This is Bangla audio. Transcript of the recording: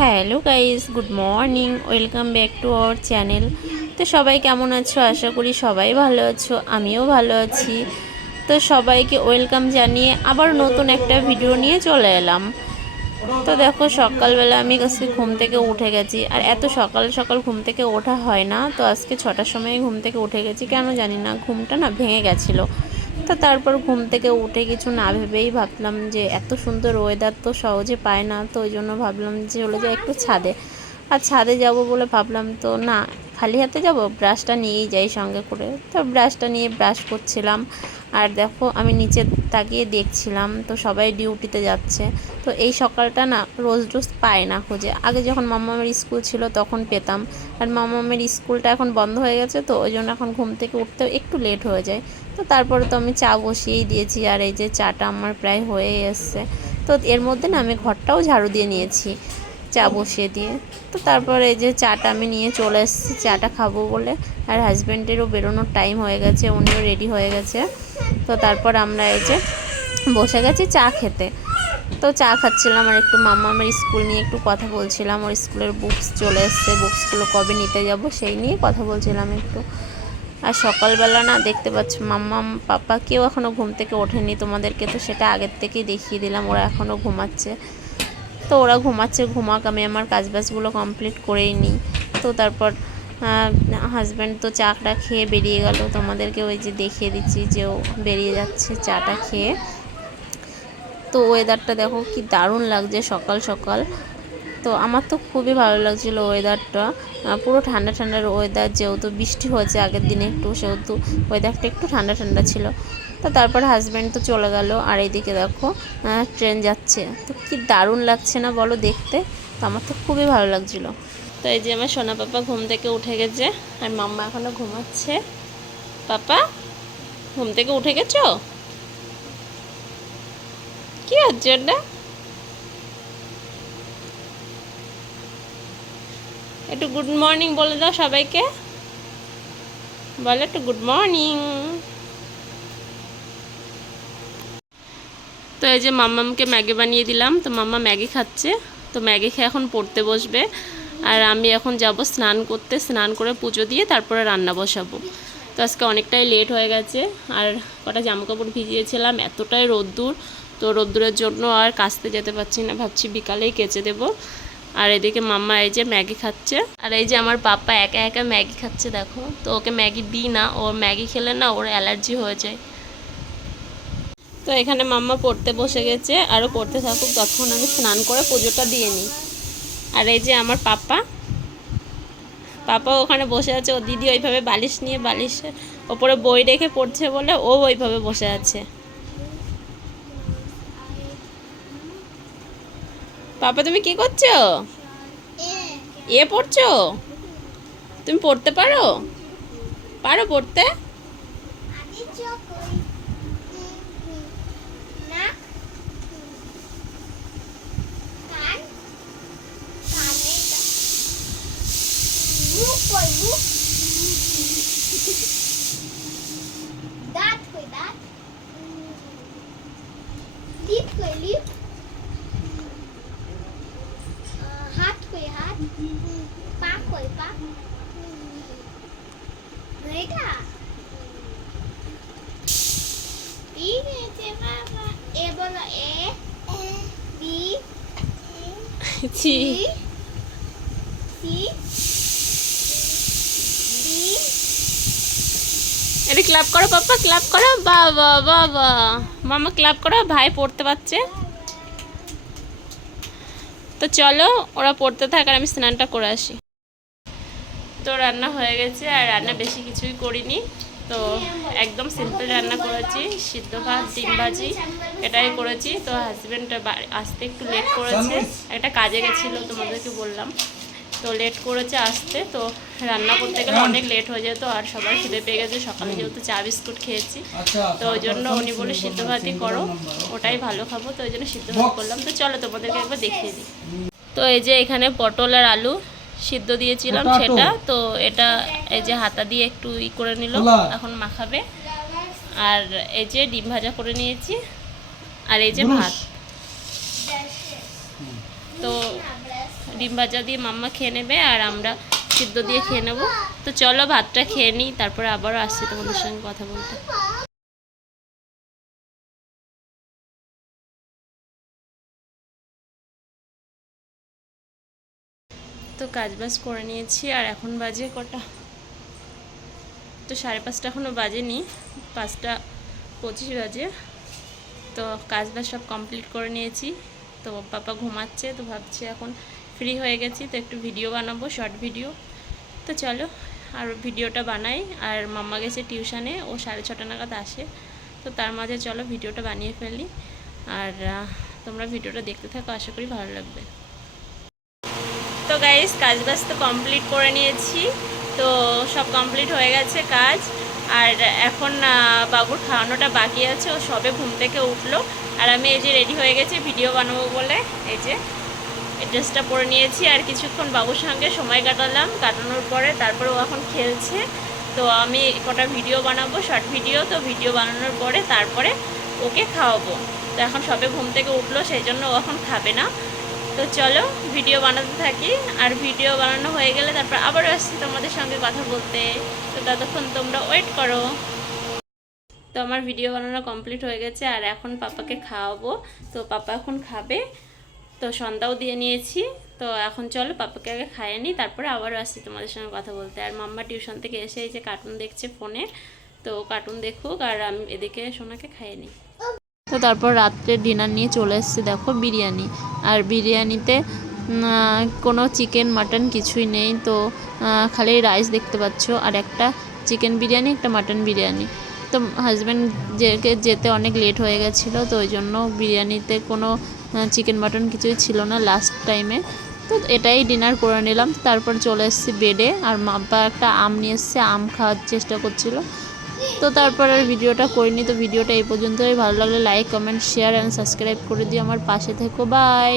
Hello guys, good morning, welcome back to our channel. তো সবাই কেমন আছো? আশা করি সবাই ভালো আছো, আমিও ভালো আছি। তো সবাইকে ওয়েলকাম জানিয়ে আবার নতুন একটা ভিডিও নিয়ে চলে এলাম। তো দেখো, সকালবেলা আমি আজকে ঘুম থেকে উঠে গেছি, আর এত সকাল সকাল ঘুম থেকে ওঠা হয় না। তো আজকে 6টার সময় ঘুম থেকে উঠে গেছি, কেন জানি না, ঘুমটা না ভেঙে গেছিলো। তো তারপর ঘুম থেকে উঠে কিছু না ভেবেই ভাবলাম যে এত সুন্দর ওয়েদার তো সহজে পায় না, তো ওই জন্য ভাবলাম যে চলে যাই একটু ছাদে। আর ছাদে যাব বলে ভাবলাম, তো না, খালি হাতে যাব, ব্রাশটা নিয়েই যাই সঙ্গে করে। তো ব্রাশটা নিয়ে ব্রাশ করছিলাম, আর দেখো আমি নিচে তাকিয়ে দেখছিলাম, তো সবাই ডিউটিতে যাচ্ছে। তো এই সকালটা না রোজ রোজ পায় না খুঁজে। আগে যখন মাম্মামের স্কুল ছিল তখন পেতাম, আর মাম্মামের স্কুলটা এখন বন্ধ হয়ে গেছে, তো ওই জন্য এখন ঘুম থেকে উঠতে একটু লেট হয়ে যায়। তো তারপরে তো আমি চা বসিয়েই দিয়েছি, আর এই যে চাটা আমার প্রায় হয়েই এসছে। তো এর মধ্যে না আমি ঘরটাও ঝাড়ু দিয়ে নিয়েছি চা বসিয়ে দিয়ে। তো তারপরে এই যে চাটা আমি নিয়ে চলে এসেছি চাটা খাবো বলে। আর হাজব্যান্ডেরও বেরোনোর টাইম হয়ে গেছে, উনিও রেডি হয়ে গেছে। তো তারপর আমরা এই যে বসে গেছি চা খেতে। তো চা খাচ্ছিলাম, আর একটু মাম্মামের স্কুল নিয়ে একটু কথা বলছিলাম। ওর স্কুলের বুকস চলে এসছে, বুকসগুলো কবে নিতে যাব সেই নিয়ে কথা বলছিলাম একটু। আর সকালবেলা না দেখতে পাচ্ছ মাম্মাম পাপা কেউ এখনও ঘুম থেকে ওঠেনি, তোমাদেরকে তো সেটা আগের থেকেই দেখিয়ে দিলাম। ওরা এখনও ঘুমাচ্ছে। তো ওরা ঘুমাচ্ছে, ঘুমাক, আমি আমার কাজবাজগুলো কমপ্লিট করেই নিই। তো তারপর হাজব্যান্ড তো চাটা খেয়ে বেরিয়ে গেল, তোমাদেরকে ওই যে দেখিয়ে দিচ্ছি যে ও বেরিয়ে যাচ্ছে চাটা খেয়ে। তো ওয়েদারটা দেখো কি দারুণ লাগছে সকাল সকাল। তো আমার তো খুবই ভালো লাগছিলো ওয়েদারটা, পুরো ঠান্ডা ঠান্ডার ওয়েদার। যেহেতু বৃষ্টি হয়েছে আগের দিনে একটু, সেহেতু ওয়েদারটা একটু ঠান্ডা ঠান্ডা ছিল। তো তারপর হাজব্যান্ড তো চলে গেল, আর এইদিকে দেখো ট্রেন যাচ্ছে। তো কি দারুণ লাগছে না বলো দেখতে? তো আমার তো খুবই ভালো লাগছিলো। তো এই যে আমার সোনা পাপা ঘুম থেকে উঠে গেছে, আর মাম্মা এখনও ঘুমাচ্ছে। পাপা ঘুম থেকে উঠে গেছো? কি হচ্ছে ওটা? একটু গুড মর্নিং বলে দাও সবাইকে, বলো একটু গুড মর্নিং। তো এই যে মাম্মামকে ম্যাগি বানিয়ে দিলাম, তো মাম্মা ম্যাগি খাচ্ছে। তো ম্যাগি খেয়ে এখন পড়তে বসবে, আর আমি এখন যাব স্নান করতে, স্নান করে পুজো দিয়ে তারপরে রান্না বসাবো। তো আজকে অনেকটাই লেট হয়ে গেছে, আর কটা জামাকাপড় ভিজিয়েছিলাম, এতটাই রোদ্দুর, তো রোদ্দুরের জন্য আর কাচতে যেতে পারছি না, ভাবছি বিকালেই কেচে দেবো। আর এদিকে মাম্মা এই যে ম্যাগি খাচ্ছে, আর এই যে আমার পাপা একা একা ম্যাগি খাচ্ছে দেখো। তো ওকে ম্যাগি দিই না, ও ম্যাগি খেলে না ওর অ্যালার্জি হয়ে যায়। তো এখানে মাম্মা পড়তে বসে গেছে, আরও পড়তে থাকুক, তখন আমি স্নান করে পুজোটা দিয়ে নিই। আর এই যে আমার পাপা, পাপা ওখানে বসে আছে, ও দিদি ওইভাবে বালিশ নিয়ে বালিশের ওপরে বই রেখে পড়ছে বলে ও ওইভাবে বসে আছে। পাপা তুমি কি করছো? এ পড়ছো? তুমি পড়তে পারো? পারো পড়তে? ছি, এটা ক্লাব করো পাপা, ক্লাব করো, বাবা বাবা, মামা ক্লাব করো, ভাই পড়তে পারছে। তো চলো ওরা পড়তে থাক, আর আমি স্নানটা করে আসি। তো রান্না হয়ে গেছে, আর রান্না বেশি কিছুই করিনি, তো একদম সিম্পল রান্না করেছি, সিদ্ধ ভাত, ডিম ভাজি, এটাই করেছি। তো হাজব্যান্ড আসতে একটু লেট করেছে, একটা কাজে গেছিলো তোমাদেরকে বললাম, তো লেট করেছে আসতে। তো রান্না করতে গেলে অনেক লেট হয়ে যেত, আর সবার খিদে পেয়ে গেছে, সকালে যেহেতু চা বিস্কুট খেয়েছি, তো ওই জন্য উনি বলে সিদ্ধ ভাতই করো, ওটাই ভালো খাবো, তো ওই জন্য সিদ্ধ ভাত করলাম। তো চলো তোমাদেরকে একবার দেখিয়ে দিই। তো এই যে এখানে পটল আর আলু সিদ্ধ দিয়েছিলাম সেটা, তো এটা এই যে হাতা দিয়ে একটু করে নিল, এখন মাখাবে। আর এই যে ডিম ভাজা করে নিয়েছি, আর এই যে ভাত। তো ডিম ভাজা দিয়ে মাম্মা খেয়ে নেবে আর আমরা সিদ্ধ দিয়ে খেয়ে নেবো। তো চলো ভাতটা খেয়ে নিই, তারপরে আবারও আসছি তোমাদের সঙ্গে কথা বলতে। তো কাজবাজ করে নিয়েছি আর এখন বাজে কটা, তো 5:30 এখনও বাজেনি, 5:25 বাজে। তো কাজবাজ সব কমপ্লিট করে নিয়েছি। তো পাপা ঘুমাচ্ছে, তো ভাবছি এখন ফ্রি হয়ে গেছি তো একটু ভিডিও বানাবো, শর্ট ভিডিও। তো চলো আর ভিডিওটা বানাই। আর মাম্মা গেছে টিউশনে, ও 6:30 নাগাদ আসে। তো তার মাঝে চলো ভিডিওটা বানিয়ে ফেলি। আর তোমরা ভিডিওটা দেখতে থাকো, আশা করি ভালো লাগবে। তো গাইস কাজবাজ তো কমপ্লিট করে নিয়েছি, তো সব কমপ্লিট হয়ে গেছে কাজ। আর এখন বাবুর খাওয়ানোটা বাকি আছে, ও সবে ঘুম থেকে উঠলো। আর আমি এই যে রেডি হয়ে গেছি ভিডিও বানাবো বলে, এই যে এই ড্রেসটা পরে নিয়েছি। আর কিছুক্ষণ বাবুর সঙ্গে সময় কাটানোর পরে তারপরে ও এখন খেলছে। তো আমি কটা ভিডিও বানাবো, শর্ট ভিডিও। তো ভিডিও বানানোর পরে তারপরে ওকে খাওয়াবো। তো এখন সবে ঘুম থেকে উঠলো, সেই জন্য ও এখন খাবে না। তো চলো ভিডিও বানাতে থাকি, আর ভিডিও বানানো হয়ে গেলে তারপর আবারও আসছি তোমাদের সঙ্গে কথা বলতে। তো ততক্ষণ তোমরা ওয়েট করো। তো আমার ভিডিও বানানো কমপ্লিট হয়ে গেছে, আর এখন পাপাকে খাওয়াবো। তো পাপা এখন খাবে, তো সন্ধ্যাও দিয়ে নিয়েছি। তো এখন চলো পাপাকে আগে খাইয়ে নিই, তারপরে আবারও আসছি তোমাদের সঙ্গে কথা বলতে। আর মাম্মা টিউশন থেকে এসে এই যে কার্টুন দেখছে ফোনে, তো কার্টুন দেখুক আর আমি এদিকে সোনাকে খাইয়ে নিই। তো তারপর রাত্রে ডিনার নিয়ে চলে এসেছি, দেখো বিরিয়ানি। আর বিরিয়ানিতে কোনো চিকেন মাটন কিছুই নেই, তো খালি রাইস দেখতে পাচ্ছ, আর একটা চিকেন বিরিয়ানি, একটা মাটন বিরিয়ানি। তো হাজব্যান্ড যেতে অনেক লেট হয়ে গেছিলো, তো ওই জন্য বিরিয়ানিতে কোনো চিকেন মাটন কিছুই ছিল না লাস্ট টাইমে। তো এটাই ডিনার করে নিলাম, তারপর চলে এসেছি বেডে। আর মাম্পা একটা আম নিয়ে এসছে, আম খাওয়ার চেষ্টা করছিলো। তো তারপর আর ভিডিওটা করিনি। তো ভিডিওটা এই পর্যন্তই। ভালো লাগলে like, comment, share and subscribe করে দিও, আমার পাশে থেকো। বাই।